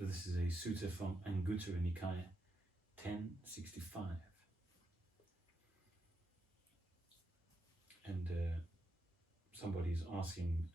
This is a sutta from Anguttara Nikaya 1065. And somebody is asking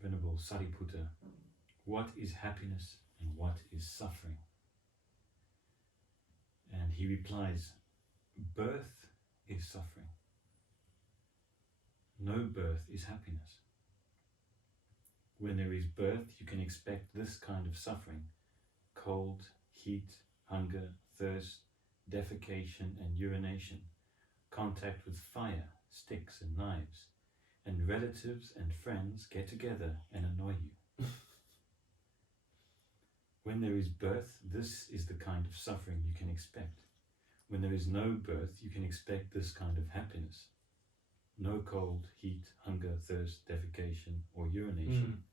Venerable Sariputta, what is happiness and what is suffering? And he replies, birth is suffering. No birth is happiness. When there is birth, you can expect this kind of suffering: cold, heat, hunger, thirst, defecation and urination, contact with fire, sticks and knives, and relatives and friends get together and annoy you. When there is birth, this is the kind of suffering you can expect. When there is no birth, you can expect this kind of happiness: no cold, heat, hunger, thirst, defecation or urination,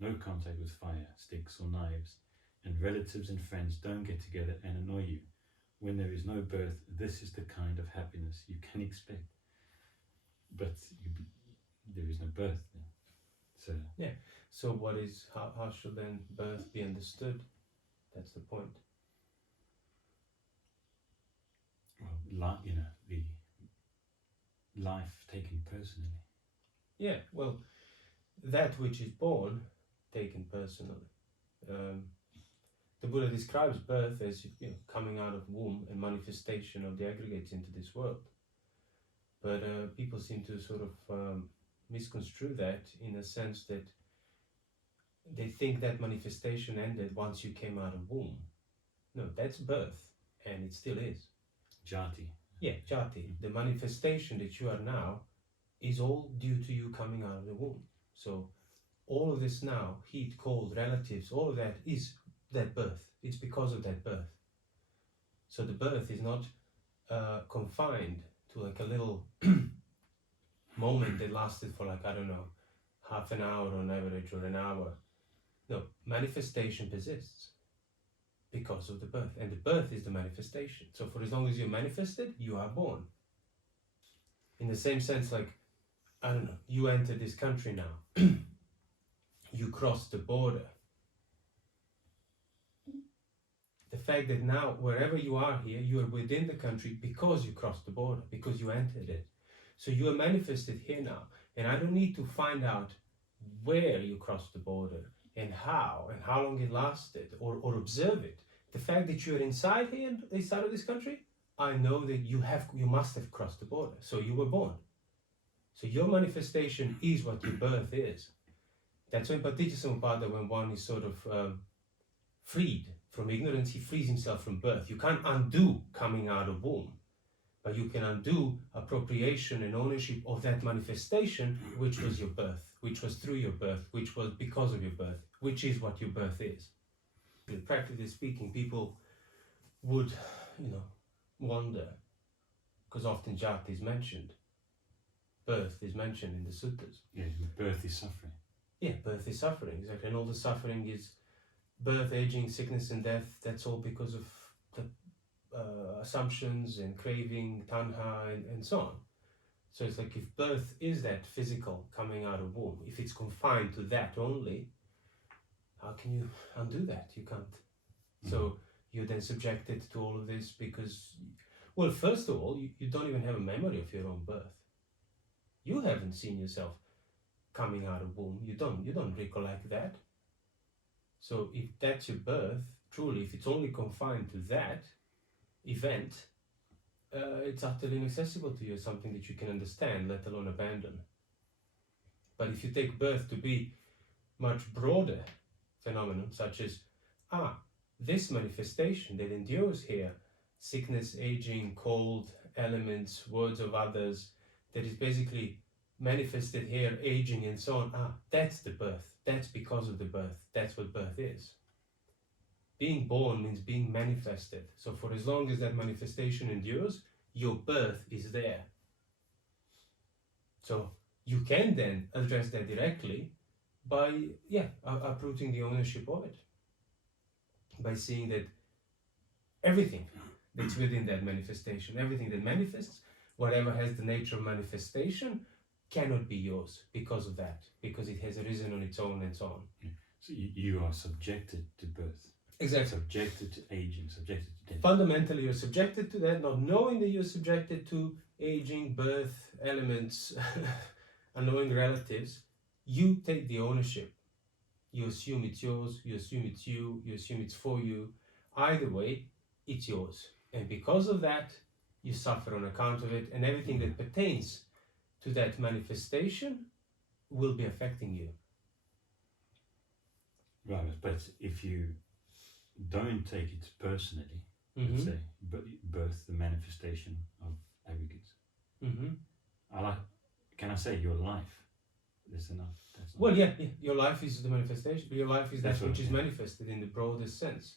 no contact with fire, sticks or knives, and relatives and friends don't get together and annoy you. When there is no birth, this is the kind of happiness you can expect. But there is no birth. So yeah. So what is, how should then birth be understood? That's the point. Well, the life taken personally. Yeah, well, that which is born, taken personally. The Buddha describes birth as coming out of womb and manifestation of the aggregates into this world. But people seem to sort of misconstrue that in a sense that they think that manifestation ended once you came out of womb. No, that's birth, and it still is. Jati. Yeah, jati. The manifestation that you are now is all due to you coming out of the womb. So all of this now, heat, cold, relatives, all of that is that birth. It's because of that birth. So the birth is not confined to like a little moment that lasted for like, I don't know, half an hour on average or an hour. No, manifestation persists because of the birth. And the birth is the manifestation. So for as long as you're manifested, you are born. In the same sense, like, I don't know, you enter this country now. You cross the border. The fact that now, wherever you are here, you are within the country because you crossed the border, because you entered it. So you are manifested here now. And I don't need to find out where you crossed the border and how long it lasted, or observe it. The fact that you are inside here, inside of this country, I know that you must have crossed the border. So you were born. So your manifestation is what your birth is. That's when Paticcasamuppada, when one is sort of freed from ignorance, he frees himself from birth. You can't undo coming out of womb, but you can undo appropriation and ownership of that manifestation, which was your birth, which was through your birth, which was because of your birth, which is what your birth is. Practically speaking, people would, wonder, because often jati is mentioned, birth is mentioned in the suttas. Yeah, birth is suffering. Yeah, birth is suffering, exactly. And all the suffering is birth, aging, sickness and death. That's all because of the assumptions and craving, tanha and so on. So it's like, if birth is that physical coming out of womb, if it's confined to that only, how can you undo that? You can't. So you're then subjected to all of this because, well, first of all, you don't even have a memory of your own birth. You haven't seen yourself coming out of womb. You don't recollect that. So if that's your birth, truly, if it's only confined to that event, it's utterly inaccessible to you, something that you can understand, let alone abandon. But if you take birth to be much broader phenomenon, such as, this manifestation that endures here, sickness, aging, cold, elements, words of others, that is basically manifested here, aging and so on, that's the birth. That's because of the birth. That's what birth is. Being born means being manifested. So for as long as that manifestation endures, your birth is there. So you can then address that directly by, uprooting the ownership of it. By seeing that everything that's within that manifestation, everything that manifests, whatever has the nature of manifestation, cannot be yours because of that, because it has arisen on its own and so on. Yeah. So you are subjected to birth, Exactly. subjected to aging, subjected to death. Fundamentally, you're subjected to that, not knowing that you're subjected to aging, birth, elements, unknowing relatives. You take the ownership. You assume it's yours, you assume it's you assume it's for you. Either way, it's yours. And because of that, you suffer on account of it, and everything that pertains to that manifestation will be affecting you. Right, but if you don't take it personally, let's say, birth, the manifestation of aggregates. Can I say your life? That's enough. That's Well, yeah, your life is the manifestation. Your life is that which is manifested in the broadest sense.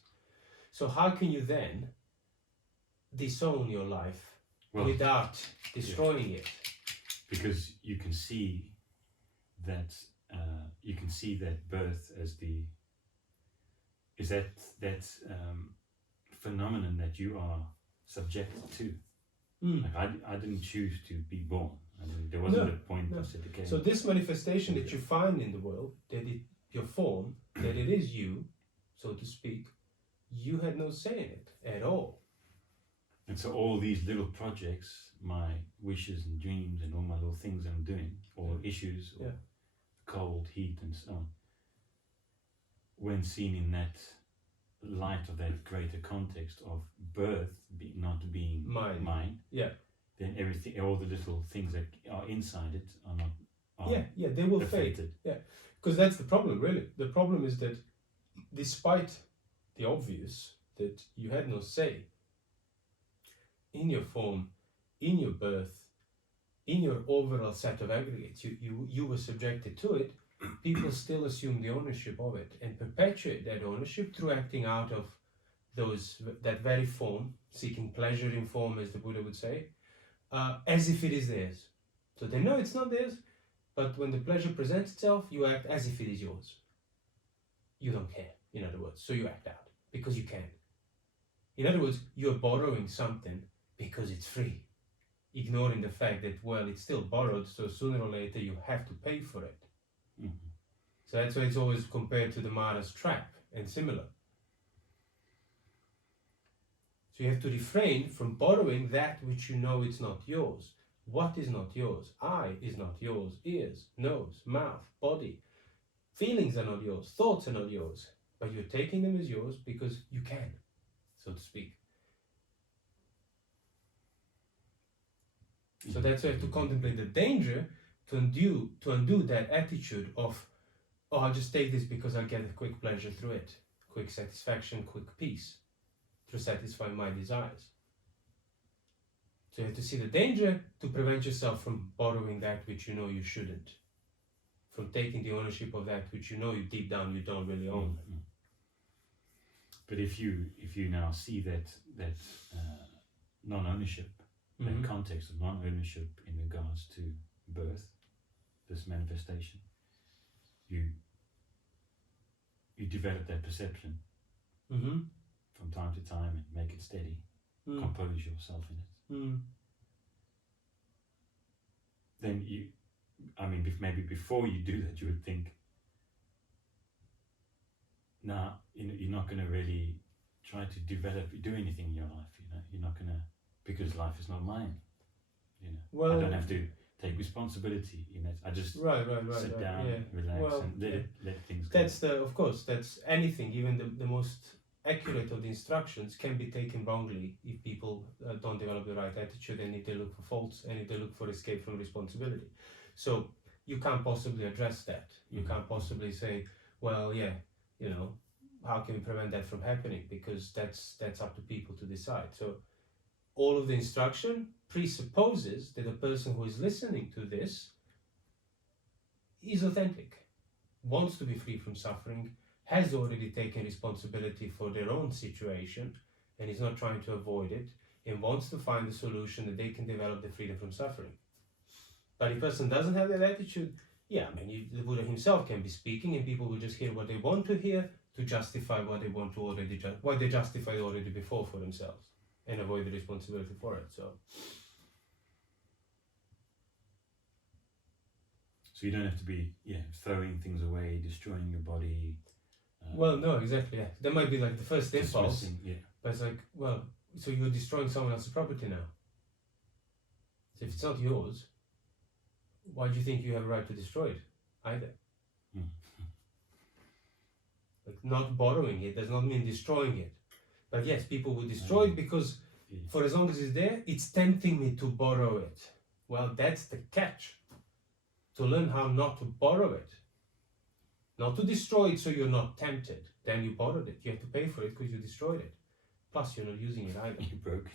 So how can you then disown your life without destroying it? Because you can see that birth as that phenomenon that you are subjected to. Like I didn't choose to be born. I mean, there wasn't a point that it came. So this manifestation that you find in the world, your form, that it is you, so to speak, you had no say in it at all. And so all these little projects, my wishes and dreams and all my little things I'm doing, or issues, or cold, heat and so on, when seen in that light of that greater context of birth not being mine, then everything, all the little things that are inside it are not. They will affected. fade. Yeah, because that's the problem, really. The problem is that despite the obvious that you had no say in your form, in your birth, in your overall set of aggregates, you were subjected to it. People still assume the ownership of it and perpetuate that ownership through acting out of that very form, seeking pleasure in form, as the Buddha would say, as if it is theirs. So they know it's not theirs, but when the pleasure presents itself, you act as if it is yours. You don't care, in other words, so you act out because you can. In other words, you're borrowing something because it's free, ignoring the fact that, well, it's still borrowed, so sooner or later you have to pay for it. So that's why it's always compared to the Mara's trap and similar. So you have to refrain from borrowing that which you know it's not yours. What is not yours? Eye is not yours. Ears, nose, mouth, body. Feelings are not yours. Thoughts are not yours. But you're taking them as yours because you can, so to speak. So that's why you have to contemplate the danger to undo that attitude of, oh, I'll just take this because I'll get a quick pleasure through it, quick satisfaction, quick peace, through satisfying my desires. So you have to see the danger to prevent yourself from borrowing that which you know you shouldn't, from taking the ownership of that which you know you deep down you don't really own. But if you now see that non-ownership, that context of non-ownership in regards to birth, this manifestation, you develop that perception from time to time and make it steady, compose yourself in it. Then maybe before you do that, you would think, nah, you're not going to really try to do anything in your life. You're not going to, because life is not mine. Well, I don't have to take responsibility in it. I just sit down, relax, and let things go. That's anything. Even the most accurate of the instructions can be taken wrongly if people don't develop the right attitude, and if they look for faults, and if they look for escape from responsibility. So you can't possibly address that. You can't possibly say, well, how can we prevent that from happening? Because that's up to people to decide. So all of the instruction presupposes that the person who is listening to this is authentic, wants to be free from suffering, has already taken responsibility for their own situation, and is not trying to avoid it, and wants to find a solution that they can develop the freedom from suffering. But if a person doesn't have that attitude, the Buddha himself can be speaking, and people will just hear what they want to hear to justify what they want to what they justified already before for themselves, and avoid the responsibility for it. So you don't have to be throwing things away, destroying your body, Well, no, exactly. Yeah. That might be like the first impulse, Yeah. but it's like, well, so you're destroying someone else's property now. So if it's not yours, why do you think you have a right to destroy it either? Mm. Like, not borrowing it does not mean destroying it. But yes, people will destroy it because for as long as it's there, it's tempting me to borrow it. Well, that's the catch. To learn how not to borrow it. Not to destroy it so you're not tempted. Then you borrowed it. You have to pay for it because you destroyed it. Plus, you're not using it either. You broke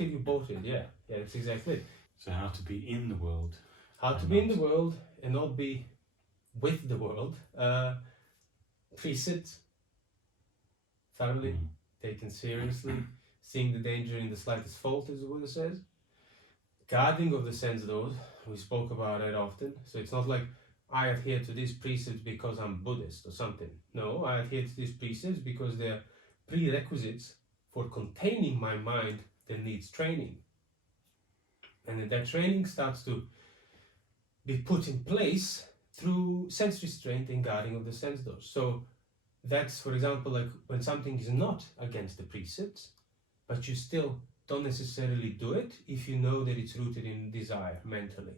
it, you bought it. Yeah, that's exactly it. So how to be in the world. How to be in the world and not be with the world. Precepts. Thoroughly taken seriously. Seeing the danger in the slightest fault, as the Buddha says. Guarding of the sense doors. We spoke about it often. So it's not like I adhere to these precepts because I'm Buddhist or something. No, I adhere to these precepts because they're prerequisites for containing my mind that needs training. And then that training starts to be put in place through sense restraint and guarding of the sense doors. So that's, for example, like when something is not against the precepts, but you still don't necessarily do it if you know that it's rooted in desire mentally.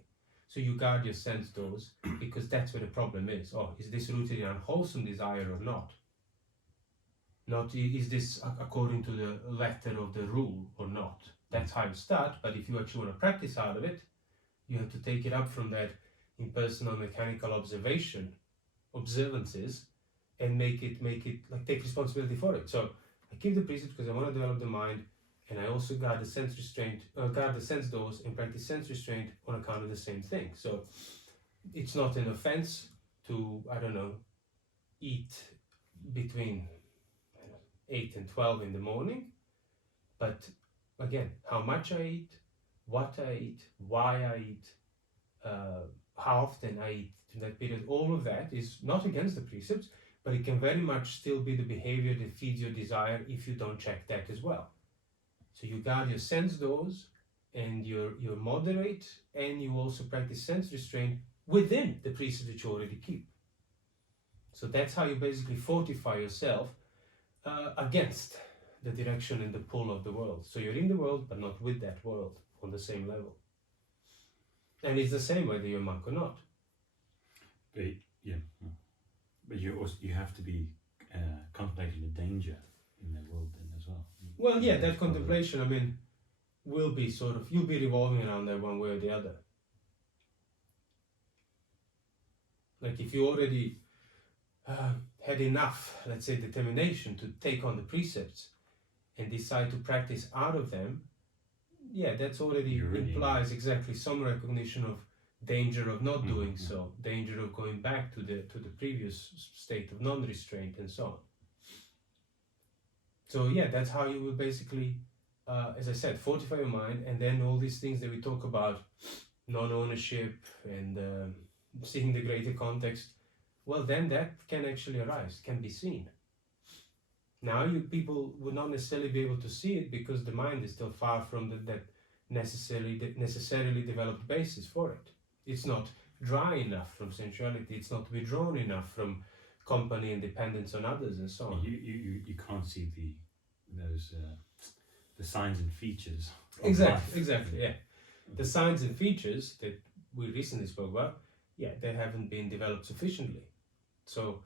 So you guard your sense doors because that's where the problem is. Oh, is this rooted in unwholesome desire or not? Not is this according to the letter of the rule or not? That's how you start, but if you actually want to practice out of it, you have to take it up from that impersonal mechanical observances, and make it like take responsibility for it. So I keep the precepts because I want to develop the mind, and I also guard the sense restraint, guard the sense doors and practice sense restraint on account of the same thing. So it's not an offense to, I don't know, eat between 8 and 12 in the morning, but again, how much I eat, what I eat, why I eat, how often I eat in that period, all of that is not against the precepts, but it can very much still be the behavior that feeds your desire if you don't check that as well. So you guard your sense doors, and you're moderate, and you also practice sense restraint within the precepts that you already keep. So that's how you basically fortify yourself against the direction and the pull of the world. So you're in the world, but not with that world on the same level. And it's the same whether you're a monk or not. But you have to be contemplating the danger in that world then as well. Well, yeah, that contemplation, I mean, will be sort of, you'll be revolving around there one way or the other. Like if you already had enough, let's say, determination to take on the precepts and decide to practice out of them, yeah, that's already implies exactly some recognition of danger of not doing so, danger of going back to the previous state of non-restraint and so on. So yeah, that's how you will basically, as I said, fortify your mind, and then all these things that we talk about, non-ownership and seeing the greater context, well, then that can actually arise, can be seen. Now people would not necessarily be able to see it because the mind is still far from that necessarily developed basis for it. It's not dry enough from sensuality, it's not withdrawn enough from company and dependence on others and so on. You can't see the signs and features of exactly life. Yeah. The signs and features that we recently spoke about, yeah, they haven't been developed sufficiently. So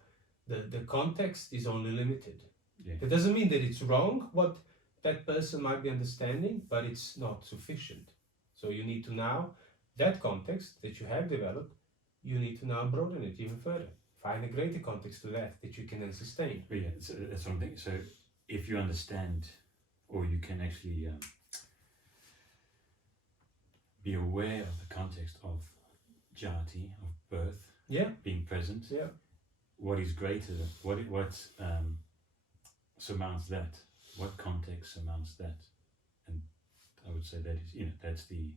the context is only limited. Yeah. That doesn't mean that it's wrong what that person might be understanding, but it's not sufficient. So you need to now, that context that you have developed, you need to now broaden it even further. Find a greater context to that you can then sustain. But yeah, so that's one thing. So if you understand, or you can actually be aware of the context of jati, of birth, being present, what is greater, what surmounts that, what context surmounts that, and I would say that is, that's the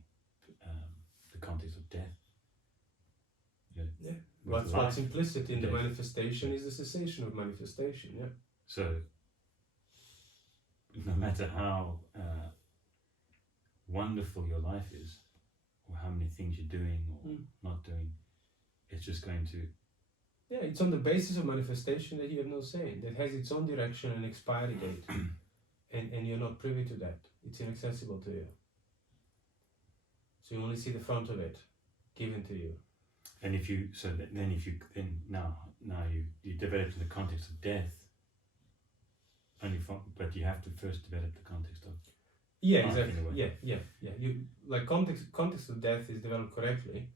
context of death. What's implicit in the manifestation is the cessation of manifestation. Yeah. So no matter how wonderful your life is, or how many things you're doing or not doing, it's just going to Yeah, it's on the basis of manifestation that you have no say. That has its own direction and expiry date, and you're not privy to that. It's inaccessible to you. So you only see the front of it, given to you. And if you now you develop in the context of death. But you have to first develop the context of. Yeah, exactly. Yeah. You like context of death is developed correctly.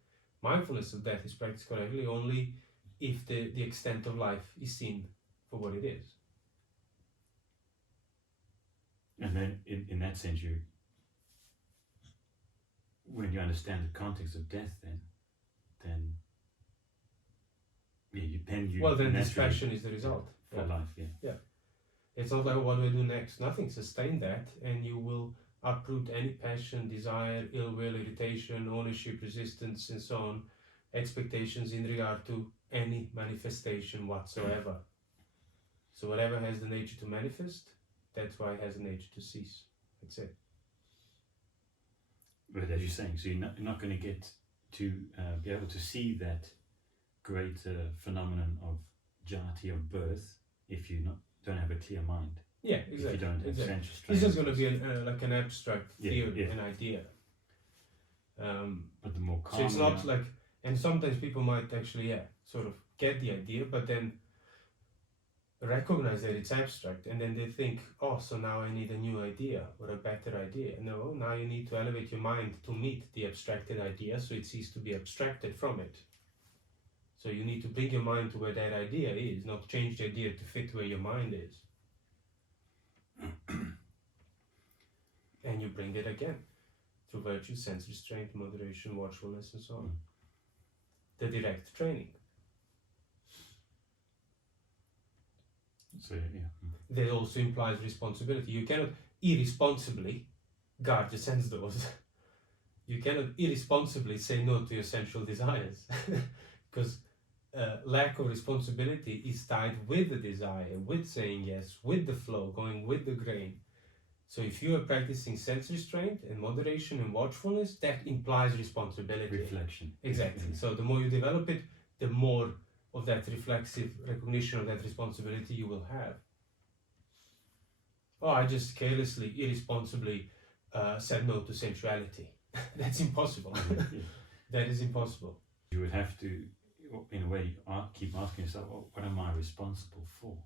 Mindfulness of death is practiced correctly only if the extent of life is seen for what it is. And then in that sense, when you understand the context of death, then distraction is the result for life. Yeah. It's not like, what do I do next? Nothing. Sustain that, and you will uproot any passion, desire, ill will, irritation, ownership, resistance, and so on, expectations in regard to any manifestation whatsoever. So whatever has the nature to manifest, that's why it has the nature to cease. That's it. But as you're saying, so you're not going to get to be able to see that great phenomenon of jati, of birth, if you don't have a clear mind. Yeah, exactly. If you don't have sensual strength. It's just going to be like an abstract theory, an idea. But the more calm. So it's not like, and sometimes people might actually, sort of get the idea, but then recognize that it's abstract, and then they think, oh, so now I need a new idea or a better idea. No, now you need to elevate your mind to meet the abstracted idea, so it ceases to be abstracted from it. So you need to bring your mind to where that idea is, not change the idea to fit where your mind is. And you bring it again through virtue, sense restraint, moderation, watchfulness, and so on. The direct training. So That also implies responsibility. You cannot irresponsibly guard your sense doors. You cannot irresponsibly say no to your sensual desires, because lack of responsibility is tied with the desire, with saying yes, with the flow, going with the grain. So if you are practicing sense restraint and moderation and watchfulness, that implies responsibility. Reflection. Exactly. So the more you develop it, the more of that reflexive recognition of that responsibility you will have. Oh, I just carelessly, irresponsibly said no to sensuality. That's impossible. That is impossible. You would have to, in a way, keep asking yourself, what am I responsible for?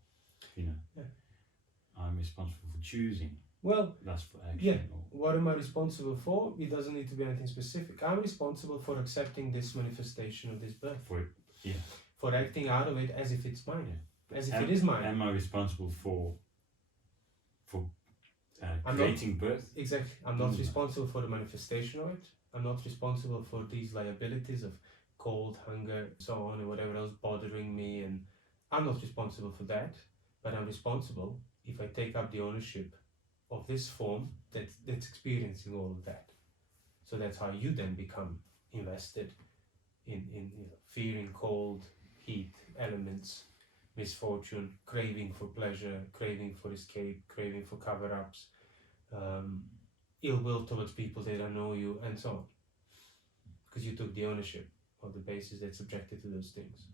I'm responsible for choosing. Well, that's for action. What am I responsible for? It doesn't need to be anything specific. I'm responsible for accepting this manifestation of this birth. For acting out of it as if it's mine. As if it is mine. Am I responsible for creating birth? Exactly. I'm not responsible for the manifestation of it. I'm not responsible for these liabilities of cold, hunger, so on, and whatever else bothering me. And I'm not responsible for that. But I'm responsible if I take up the ownership of this form that's experiencing all of that. So that's how you then become invested in fearing cold, heat, elements, misfortune, craving for pleasure, craving for escape, craving for cover-ups, ill will towards people that don't know you, and so on. Because you took the ownership of the basis that's subjected to those things.